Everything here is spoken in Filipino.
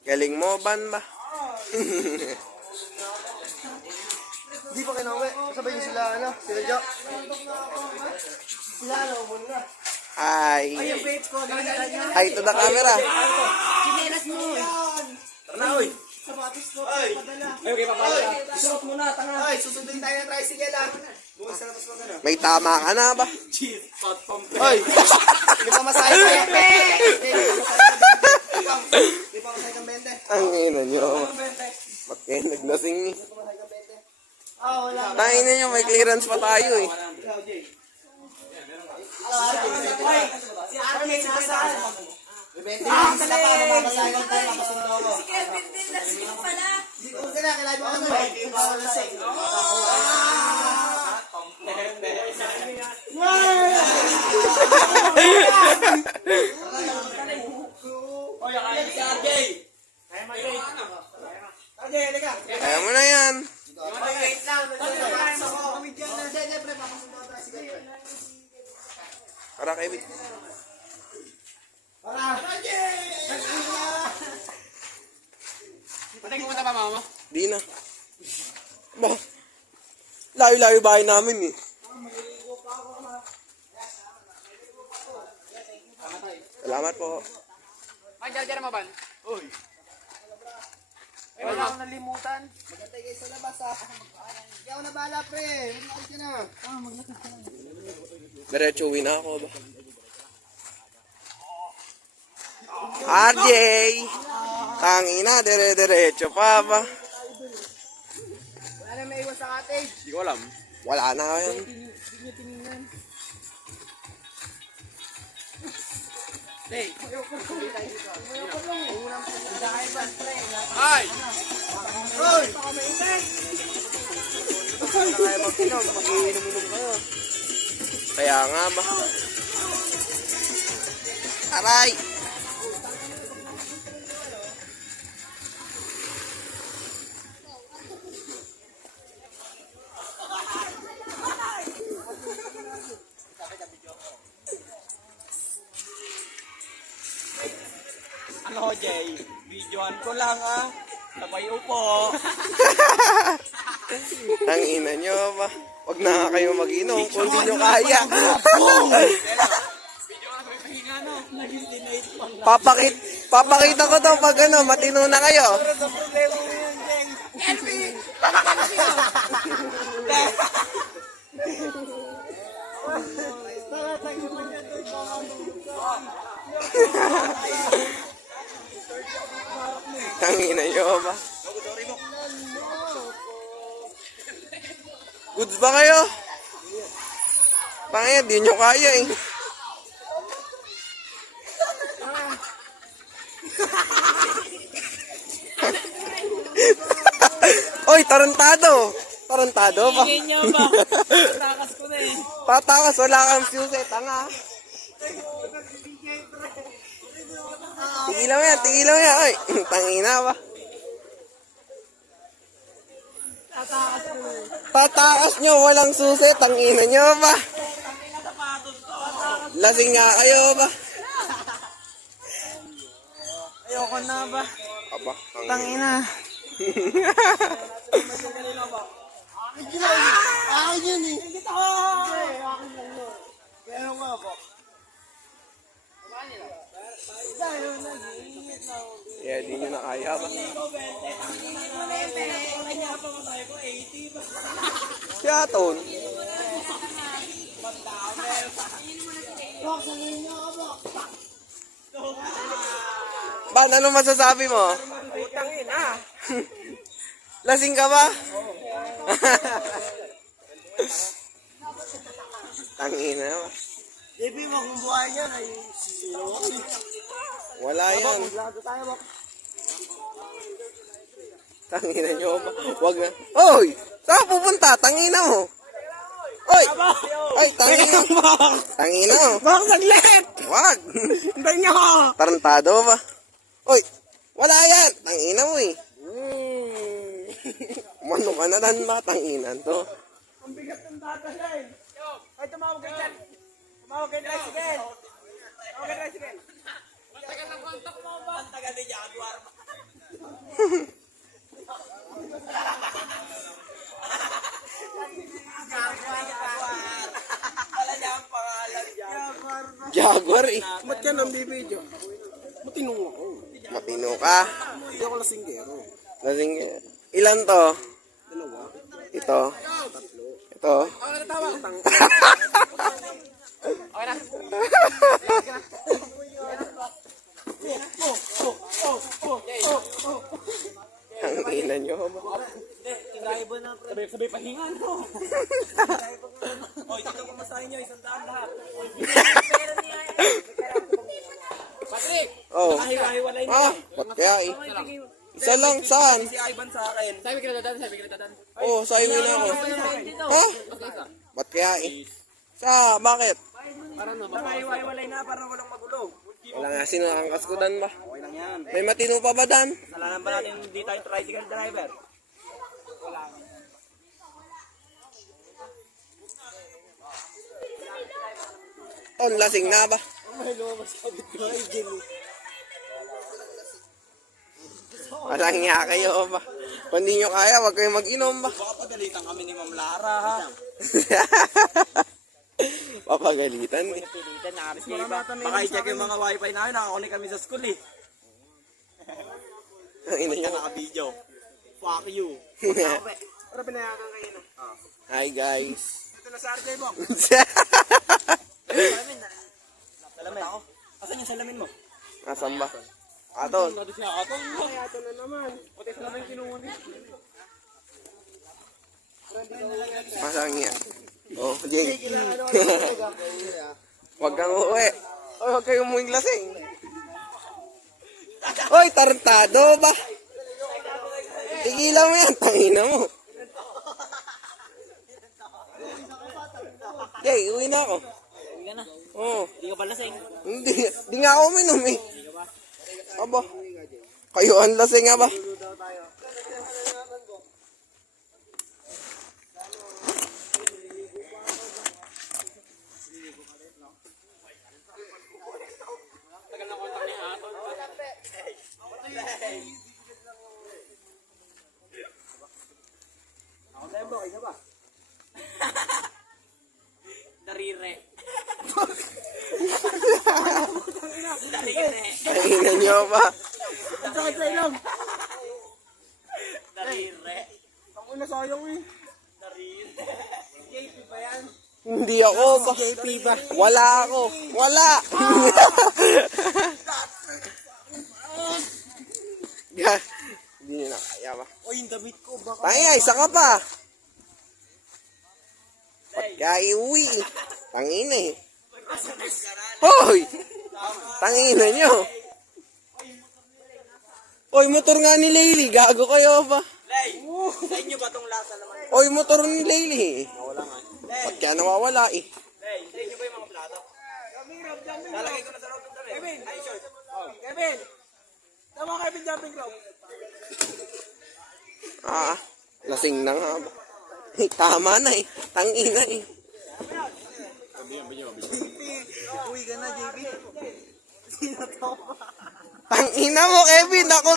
Galing mo, ban ba? Hindi pa kinauwi. Sabay niyo sila, sila Jo. Sila, muna. Hi. Hi to the camera. Chinelas mo. Tara, uy. Sapatos ko. Padala. Ay, okay, papala. Suot mo na, tanga. Ay, susundin tayo ng tricycle, Bukas sa labas mo ka na. May tama ka na ba? Hoy! Di pa masahe ka yan, Di pa masahe kang 20. Ang ina nyo. Ba't kayo naglasing ni? Wala. Tain nyo, may clearance pa tayo eh. Si Ate, nasaan? Sila pa, mamasahe lang tayo, nakasundo ko. Si Kelvin din, lasing ko pala. Dito ko sila, kailangan mo ano Oy, kaya si RJ. RJ, halika. Kaya mo na yan. Wait lang. Para kay Bit. Patay kumunta pa, mama? Di na. Ba? Layo-layo bahay namin eh. Salamat po. Ay, jar mo ba? Uy. Ay, wala akong nalimutan. Magantay kayo sa labas, Hindi ako nabala, pre. Maglakad ka na. Maglakad ka na. Diretso uwi na ako ba? RJ! Tangina, dire-diretso pa ba? Wala na may iwan sa cottage. Hindi ko alam. Wala na yan. Hindi niya tinignan. Hey! Ay! Hoy! Kaya mag-inom, mag-inom kayo. Kaya nga ba? Aray! Ano, Jay? Videoan ko lang, Sabay upo. Ang ina nyo ba? Huwag na kayo mag-inom kung di nyo kaya. Papakita ko to pag matino na kayo. Tangina nyo ba? Goods ba kayo? Pangit, di nyo kaya eh. Oy, tarantado! Tarantado ba? Hindi niya ba? Takas ko na eh. Patakas, wala kang fuse, tanga. Tigilan mo yan, oy. Tangina ba? Tatakas nyo, walang susi, tangina nyo ba? Lasing nga kayo ba? Ayoko na ba? Aba, Tangina. Akin yun eh. Hindi ako. Akin lang yun. Kaya nga po. Yeah, di nyo na kaya ba? Siyaton. Ban, ano masasabi mo? Utangin ah. Lasing ka ba? Tangina ba? Baby, wag mong buhay yan ay sisiro. Wala yan. Maglakad tayo ba? Tangina nyo ba? Wag na. Oy! Saan pupunta? Tangina mo. Oy! Ay, tangina. Tangina mo. Bak saglit! Wag! Hintayin niyo ako! Tarantado ba? Oy! Wala yan! Tangina mo eh. Mano ka na dan ba? Tanginan to. Ang bigat ng dadalhin. Ay, tumawag kayo dyan. Tumawag kayo dyan, sige. Jaguar eh. Ba't ka nang bibidyo? Matinong ako. Matino ka. Hindi ako lasinggero. Lasing. Ilan to? Dalawa. Ito. Ito. Ang ina nyo ba? Sabay pahingan mo. Oy, dito ko masahin nyo, 100 lahat. Patrick! Oh. Hiwa-hiwalay na. Ah, ba't kaya eh? Isa lang, saan? Si Ivan sa akin. Sabi ka na dadan. Oh, sa highway na ako. Ha? Ba't kaya eh? Sa, bakit? Hiwa-hiwalay na para walang magulo. Wala nga, sino ang kaskudan ba? Okay lang yan. May matino pa ba dan? Salanan ba natin hindi tayo tricycle driver? Oh, lasing na ba? Walang nga kayo ba? Kung di nyo kaya, wag kayo mag-inom ba? Baka pagalitan kami ni Ma'am Lara ha. Papagalitan eh. Pilitan na kami iba. Baka i-check yung mga wifi namin, nakakunik kami sa school eh. Ang ina nyo. Naka-video. Fuck you. Pero pinayagan kayo na. Hi guys. Ito na sa RJ mo. Salamin ako. Asan yung salamin mo? Nasaan ba? Aton. Kaya ito na naman. Pati sa naman kinuha niya. Masang yan. Oh, Jay. Wag kang uuwi. Oy, wag kayong umuwing lasing. Oy, tarantado ba? Tigilan mo yan, tangina mo. Jay, uwi na ako. Hindi ka na. Oo. Hindi ka pa lasing. Hindi nga ako uminom eh. Aba. Kayo ang lasing nga ba? Darire. Darire. Tangina nyo ba? Sakit sa ilong. Darire. Ang una sayang eh. Darire. JP ba yan? Hindi ako ba? Wala ako. Wala. Hindi nyo na kaya ba? O yung damit ko baka. Tangina, isa ka pa. Ba't kaya iuwi eh? Tangina eh. Hoy! Tangina nyo. Hoy, motor nga ni Layli. Gago kayo ba? Lay, sa inyo ba tong lasa naman? Hoy, motor ni Layli. Wala nga. Ba't kaya nawawala eh? Lay, sa inyo ba yung mga plato? Lalagay ko na sa loob ng damit. Kevin! Ay, short. Kevin! Tama Kevin jumping rope. Ah, lasing na nga ba? Tama na eh. Tangina eh. Uwi ka na, JP. Tangina mo, Kevin. Ako...